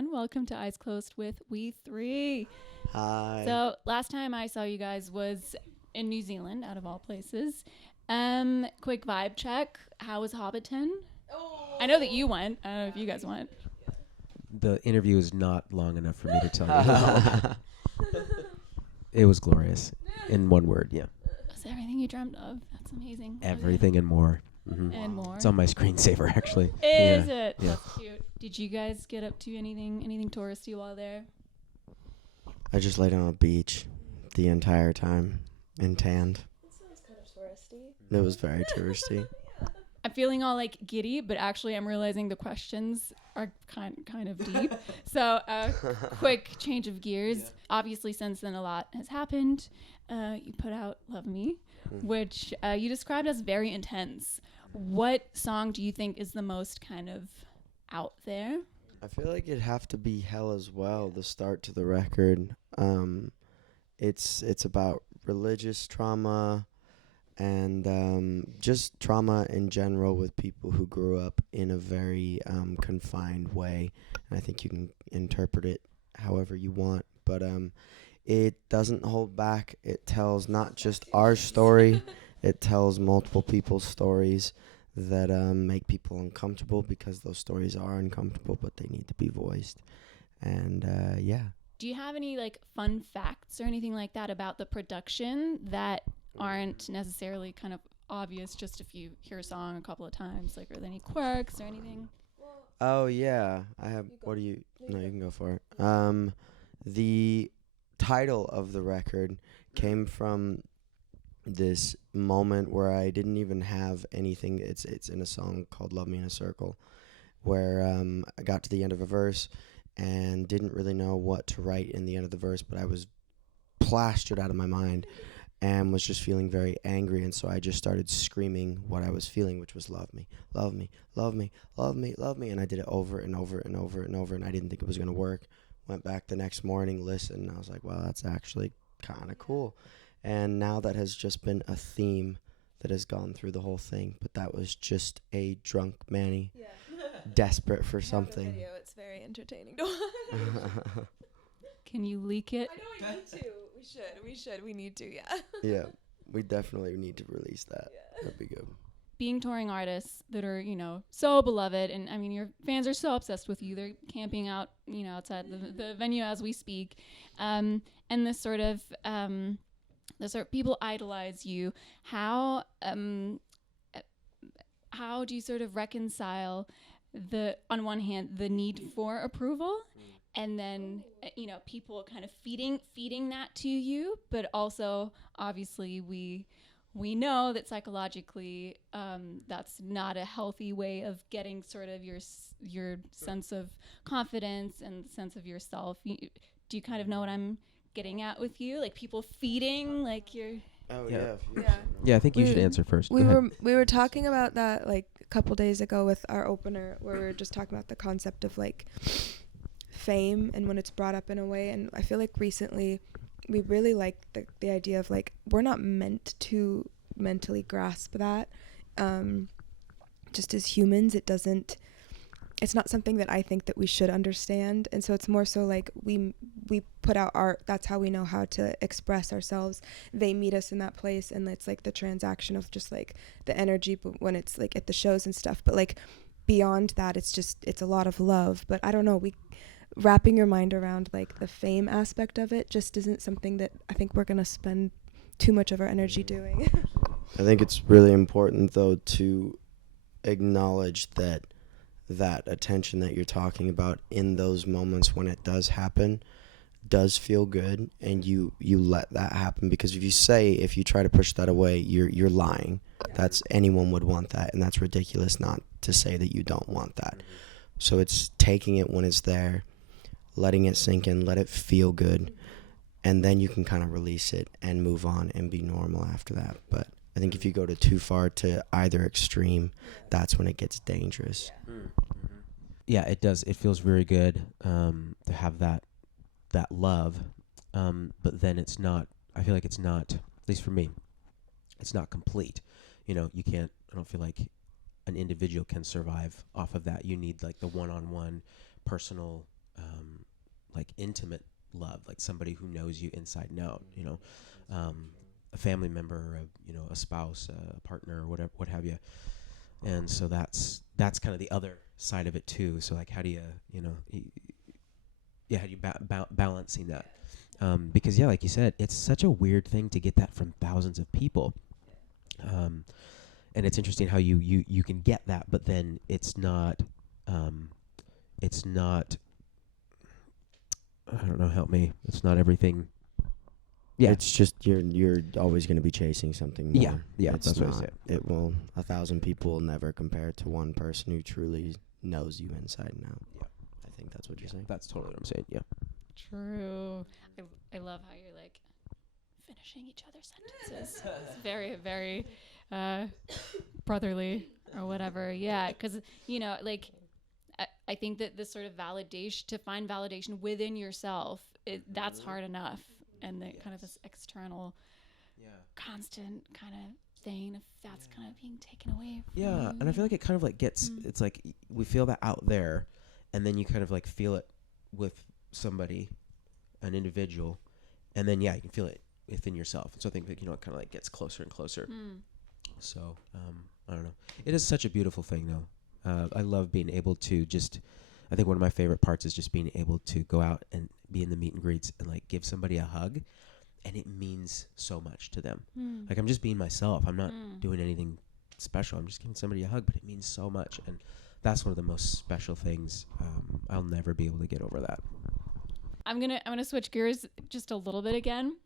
everyone. Welcome to Eyes Closed with We Three. Hi. So last time I saw you guys was in New Zealand, out of all places. Quick vibe check. How was Hobbiton? Oh. I know that you went. I don't know if you guys went. The interview is not long enough for me to tell you. It was glorious. In one word, yeah. Was everything you dreamt of? That's amazing. Everything and more. Mm-hmm. And more. It's on my screensaver, actually. Is it? Yeah. That's cute. Did you guys get up to anything touristy while there? I just laid on a beach the entire time and tanned. That sounds kind of touristy. It was very touristy. I'm feeling all like giddy, but actually I'm realizing the questions are kind of deep. So quick change of gears. Yeah. Obviously, since then a lot has happened. You put out Love Me, which you described as very intense. What song do you think is the most kind of out there? I feel like it'd have to be Hell as well, the start to the record. It's about religious trauma and just trauma in general with people who grew up in a very confined way. And I think you can interpret it however you want. But it doesn't hold back. It tells not just our story. It tells multiple people's stories that make people uncomfortable because those stories are uncomfortable, but they need to be voiced. And yeah. Do you have any like fun facts or anything like that about the production that aren't necessarily kind of obvious just if you hear a song a couple of times? Like, are there any quirks or anything? Oh yeah, I have. What do you? No, you can go for it. The title of the record came from this moment where I didn't even have anything. It's in a song called "Love Me in a Circle," where I got to the end of a verse and didn't really know what to write in the end of the verse, but I was plastered out of my mind and was just feeling very angry, and so I just started screaming what I was feeling, which was love me, love me, love me, love me, love me, and I did it over and over and over and over, and I didn't think it was going to work. Went back the next morning, listened, and I was like, wow, that's actually kind of cool. And now that has just been a theme that has gone through the whole thing, but that was just a drunk Manny, desperate for something. Video. It's very entertaining to watch. Can you leak it? I know we need to. We need to, yeah. Yeah, we definitely need to release that. Yeah. That'd be good. Being touring artists that are, so beloved, and I mean, your fans are so obsessed with you. They're camping out, outside the venue as we speak. And this sort of, people idolize you. How do you sort of reconcile on one hand, the need for approval, and then people kind of feeding that to you, but also obviously we know that psychologically that's not a healthy way of getting sort of your sense of confidence and sense of yourself. Do you kind of know what I'm getting at with you? Like people feeding like your. Oh yeah. Yeah, I think you should answer first. We were talking about that like a couple days ago with our opener, where we were just talking about the concept of like fame and when it's brought up in a way. And I feel like recently we really like the idea of like we're not meant to mentally grasp that. Just as humans, it's not something that I think that we should understand. And so it's more so like we put out art. That's how we know how to express ourselves. They meet us in that place, and it's like the transaction of just like the energy, but when it's like at the shows and stuff. But like beyond that, it's a lot of love. But I don't know, wrapping your mind around like the fame aspect of it just isn't something that I think we're gonna spend too much of our energy doing. I think it's really important though to acknowledge that attention that you're talking about in those moments when it does happen does feel good, and you let that happen, because if you try to push that away, you're lying. That's anyone would want that, and that's ridiculous not to say that you don't want that. So it's taking it when it's there, letting it sink in, let it feel good, and then you can kind of release it and move on and be normal after that. But I think if you go too far to either extreme, that's when it gets dangerous. Yeah, it does. It feels very good to have that love, but then it's not. I feel like it's not. At least for me, it's not complete. You can't. I don't feel like an individual can survive off of that. You need like the one-on-one personal like intimate love, like somebody who knows you inside and out, you know, a family member, a spouse, a partner, or whatever, what have you. And so that's kind of the other side of it too. So like, how do you, how do you balancing that? Because yeah, like you said, it's such a weird thing to get that from thousands of people. And it's interesting how you can get that, but then it's not, I don't know, help me. It's not everything. Yeah. It's just you're always going to be chasing something more. Yeah, It's that's what I not. said. It will. 1,000 people will never compare to one person who truly knows you inside and out. Yeah. I think that's what you're saying. That's totally what I'm saying. Yeah. True. I love how you're like finishing each other's sentences. It's very, very brotherly or whatever. Yeah, because, like, I think that this sort of validation, to find validation within yourself, that's hard enough. And the kind of this external, constant kind of thing, if that's kind of being taken away from you. And I feel like it kind of like gets, it's like we feel that out there, and then you kind of like feel it with somebody, an individual, and then you can feel it within yourself. So I think that, it kind of like gets closer and closer. So I don't know. It is such a beautiful thing, though. I love being able to I think one of my favorite parts is just being able to go out and be in the meet and greets and like give somebody a hug, and it means so much to them. Like I'm just being myself. I'm not doing anything special. I'm just giving somebody a hug, but it means so much, and that's one of the most special things. I'll never be able to get over that. I'm gonna switch gears just a little bit again.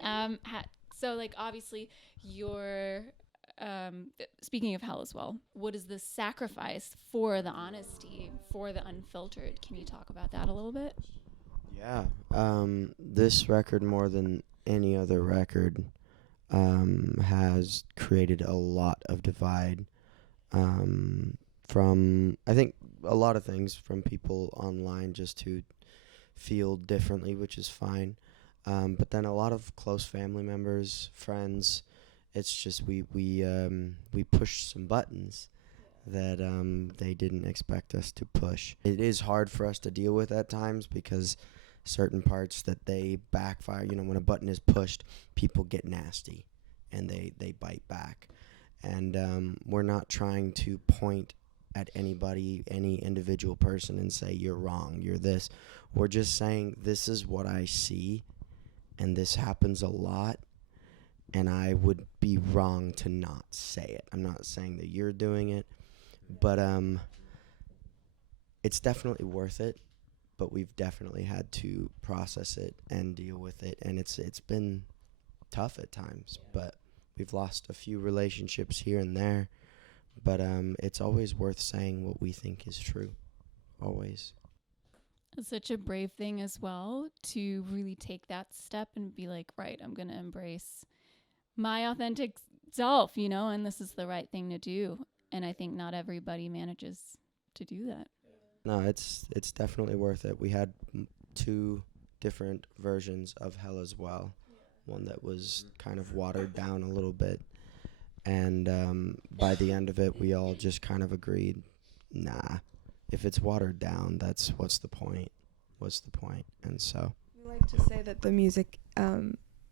So like obviously you're speaking of hell as well, what is the sacrifice for the honesty, for the unfiltered? Can you talk about that a little bit? Yeah. This record, more than any other record, has created a lot of divide from, I think, a lot of things, from people online just who feel differently, which is fine. But then a lot of close family members, friends. It's just we pushed some buttons that they didn't expect us to push. It is hard for us to deal with at times because certain parts that they backfire. When a button is pushed, people get nasty and they bite back. And we're not trying to point at anybody, any individual person, and say you're wrong, you're this. We're just saying this is what I see, and this happens a lot. And I would be wrong to not say it. I'm not saying that you're doing it, but it's definitely worth it. But we've definitely had to process it and deal with it, and it's been tough at times. But we've lost a few relationships here and there. But it's always worth saying what we think is true, always. It's such a brave thing as well to really take that step and be like, right, I'm gonna embrace my authentic self, and this is the right thing to do. And I think not everybody manages to do that. No, it's definitely worth it. We had 2 different versions of Hell as well. One that was kind of watered down a little bit. And by the end of it, we all just kind of agreed, nah, if it's watered down, what's the point? What's the point? And so We like to say that the music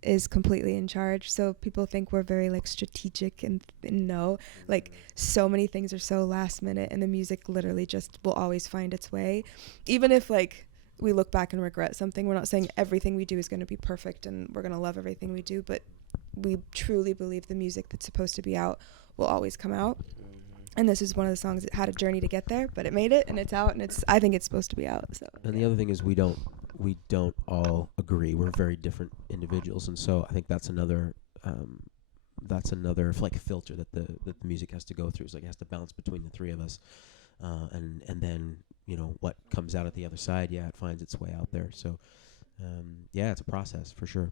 is completely in charge, so people think we're very like strategic, and no, like so many things are so last minute, and the music literally just will always find its way. Even if like we look back and regret something, we're not saying everything we do is going to be perfect and we're going to love everything we do, but we truly believe the music that's supposed to be out will always come out. And this is one of the songs that had a journey to get there, but it made it, and it's out, and I think it's supposed to be out. So. And the other thing is we don't all agree. We're very different individuals, and so I think that's another like filter that the music has to go through. It's like it has to balance between the 3 of us, and then what comes out at the other side. Yeah, it finds its way out there. So it's a process for sure.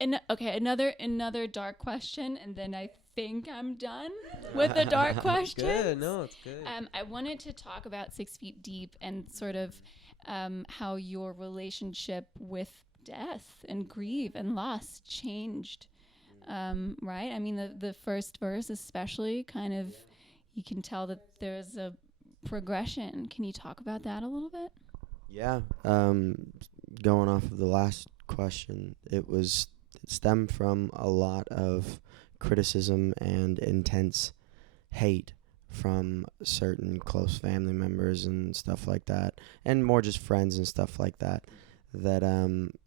And okay, another dark question, and then I think I'm done with the dark questions. Good, no, it's good. I wanted to talk about 6 Feet Deep and sort of how your relationship with death and grief and loss changed, right? I mean, the first verse especially, kind of, you can tell that there's a progression. Can you talk about that a little bit? Yeah. Going off of the last question, it stemmed from a lot of criticism and intense hate from certain close family members and stuff like that, and more just friends and stuff like that, that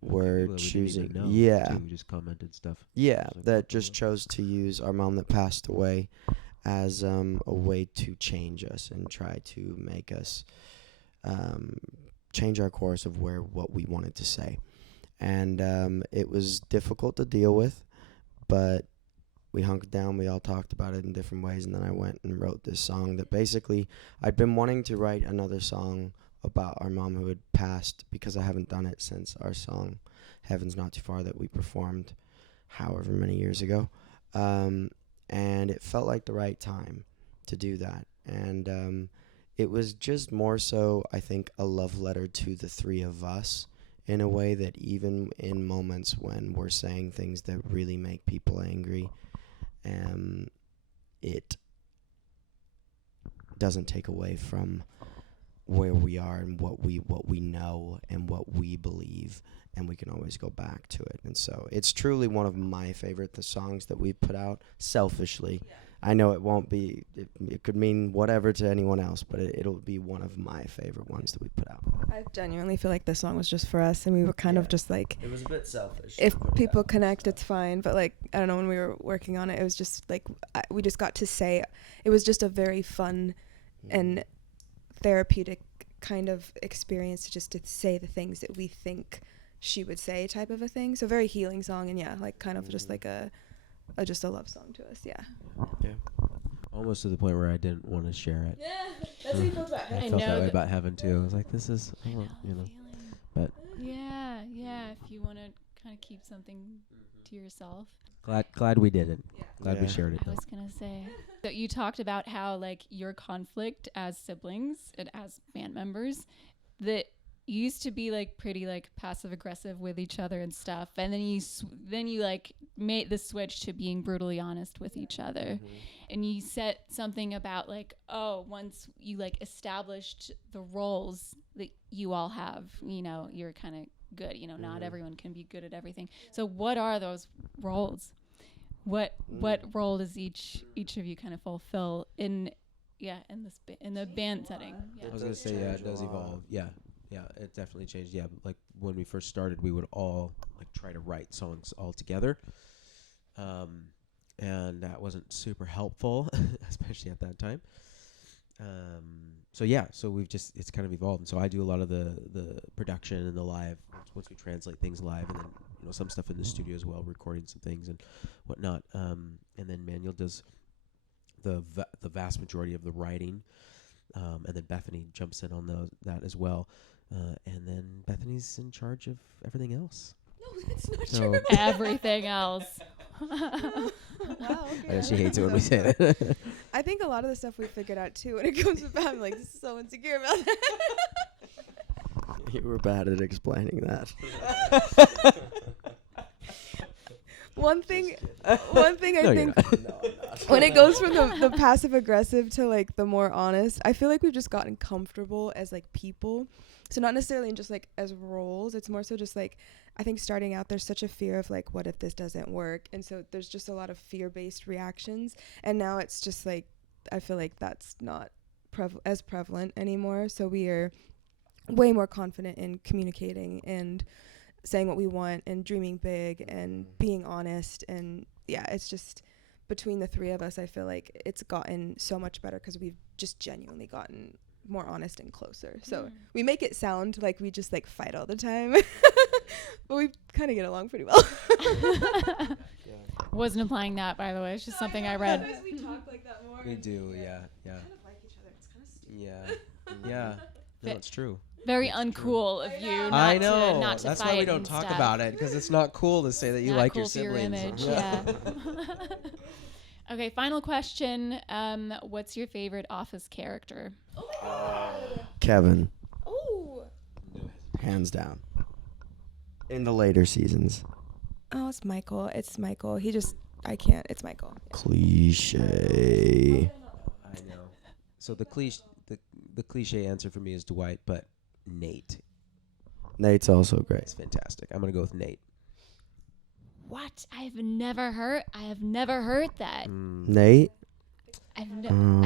were People that we didn't choosing, even know, yeah, too, just commented stuff. yeah, It's like, that oh, just well. chose to use our mom that passed away as a way to change us and try to make us change our course of what we wanted to say. And it was difficult to deal with, but we hunkered down, we all talked about it in different ways, and then I went and wrote this song that basically I'd been wanting to write another song about our mom who had passed, because I haven't done it since our song Heaven's Not Too Far that we performed however many years ago. And it felt like the right time to do that. And it was just more so, I think, a love letter to the three of us, in a way that even in moments when we're saying things that really make people angry, it doesn't take away from where we are and what we know and what we believe, and we can always go back to it. And so it's truly one of my favorite songs that we've put out, selfishly. I know it won't be, it could mean whatever to anyone else, but it'll be one of my favorite ones that we put out. I genuinely feel like this song was just for us, and we were kind of just like, It was a bit selfish. if people connect, it's fine. But like, I don't know, when we were working on it, it was just like, we just got to say, it was just a very fun and therapeutic kind of experience to say the things that we think she would say, type of a thing. So very healing song, and yeah, like kind of just like just a love song to us. Yeah. Almost to the point where I didn't want to share it. Yeah, that's how you felt about I heaven. felt that way about heaven too. I was like, this is, I know, you know. feeling. But Yeah. If you want to kind of keep something to yourself. glad we didn't. Glad we Yeah. shared it I though. was gonna say. So you talked about how like your conflict as siblings and as band members, that you used to be like pretty like passive aggressive with each other and stuff, and then you like made the switch to being brutally honest with each other. And you said something about like, oh, once you like established the roles that you all have, you know, you're kind of good. You know, not everyone can be good at everything. So what are those roles? What role does each of you kind of fulfill in the band setting? Yeah. I was gonna say, yeah, it does evolve. Yeah, it definitely changed. Yeah, like when we first started, we would all like try to write songs all together, and that wasn't super helpful, especially at that time. So we've just, it's kind of evolved. And so I do a lot of the production and the live, once we translate things live, and then, you know, some stuff in the studio as well, recording some things and whatnot. And then Manuel does the vast majority of the writing, and then Bethany jumps in on that as well. And then Bethany's in charge of everything else. No, that's not So- true. Everything else. Wow, okay. I know she hates it when we say that. I think a lot of the stuff we figured out too when it comes to band, I'm like so insecure about that. You were bad at explaining that. One thing I No, think you're not. No, I'm not. when it goes from the passive aggressive to like the more honest, I feel like we've just gotten comfortable as like people. So not necessarily in just like as roles, it's more so just like, I think starting out there's such a fear of like, what if this doesn't work? And so there's just a lot of fear-based reactions, and now it's just like, I feel like that's not as prevalent anymore. So we are way more confident in communicating and saying what we want and dreaming big and being honest. And yeah, it's just between the three of us, I feel like it's gotten so much better because we've just genuinely gotten more honest and closer. So we make it sound like we just like fight all the time, but we kind of get along pretty well. Wasn't implying that, by the way. It's just something I read. We talk like that more. We do, yeah. Kind of like each other. It's kind of stupid. Yeah. No, it's true. Very uncool of you not I know. not to That's fight why we don't and talk stuff. about it, because it's not cool to say that you Not like cool your for your siblings. image, yeah. Okay, final question. What's your favorite Office character? Kevin, Oh. hands down. In the later seasons. Oh, it's Michael. It's Michael. I can't. It's Michael. Cliche. I know. So the cliche answer for me is Dwight, but Nate Nate's also great. It's fantastic. I'm gonna go with Nate. What? I have never heard that. Nate? I've Oh,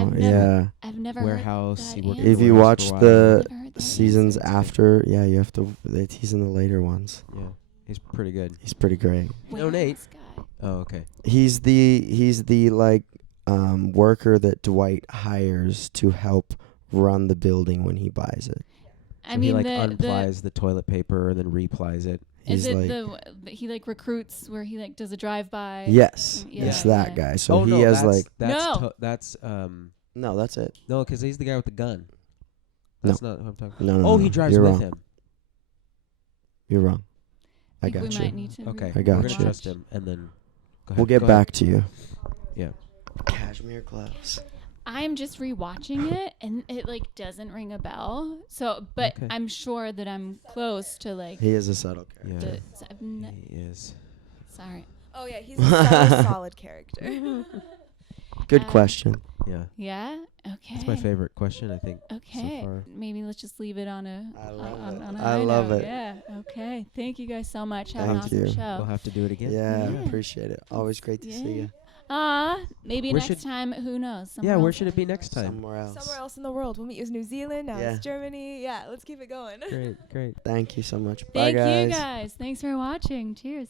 never yeah. I've never heard Warehouse. that He worked answer. If you Warehouse watch for a while. the Never heard that seasons answer. after, yeah, you have to. He's in the later ones. Yeah, he's pretty good. He's pretty great. You know Nate? Warehouse guy. Oh, okay. He's the like worker that Dwight hires to help run the building when he buys it. I So mean, he like the unplies the toilet paper and then replies it. is He's it like, he like recruits where he like does a drive by? yes, Yeah, it's that yeah. guy. So oh he no, has that's, like No. that's no, that's it. no, because he's the guy with the gun. No. That's not who I'm talking. No, no. Oh, no, he drives you're with wrong. him. You're wrong. I think got we you. might need to Okay, I got we're you. gonna trust him, and then We'll get back to you. Yeah. Cashmere gloves. I'm just rewatching it, and it like doesn't ring a bell. So, but Okay. I'm sure that I'm close to like. He is a subtle character. Yeah, The, so I've ne- he is. sorry. Oh yeah, he's a subtle, solid character. Good Um, question. Yeah, Yeah. Okay. it's my favorite question. I think. Okay. so far. Maybe let's just leave it on a. I love on, it. on a I high love note. it. Yeah. Okay. Thank you guys so much. Have an Thank awesome you. show. We'll have to do it again. Yeah, Yeah. appreciate it. Always great to see Yeah. you. Maybe Where next should- time. Who knows? Yeah, Somewhere where else. should it be next time? Somewhere else. Somewhere else in the world. We'll meet you as New Zealand. Now Yeah. it's Germany. Yeah, let's keep it going. Great, great. Thank you so much. Bye, Thank guys. you guys. Thanks for watching. Cheers.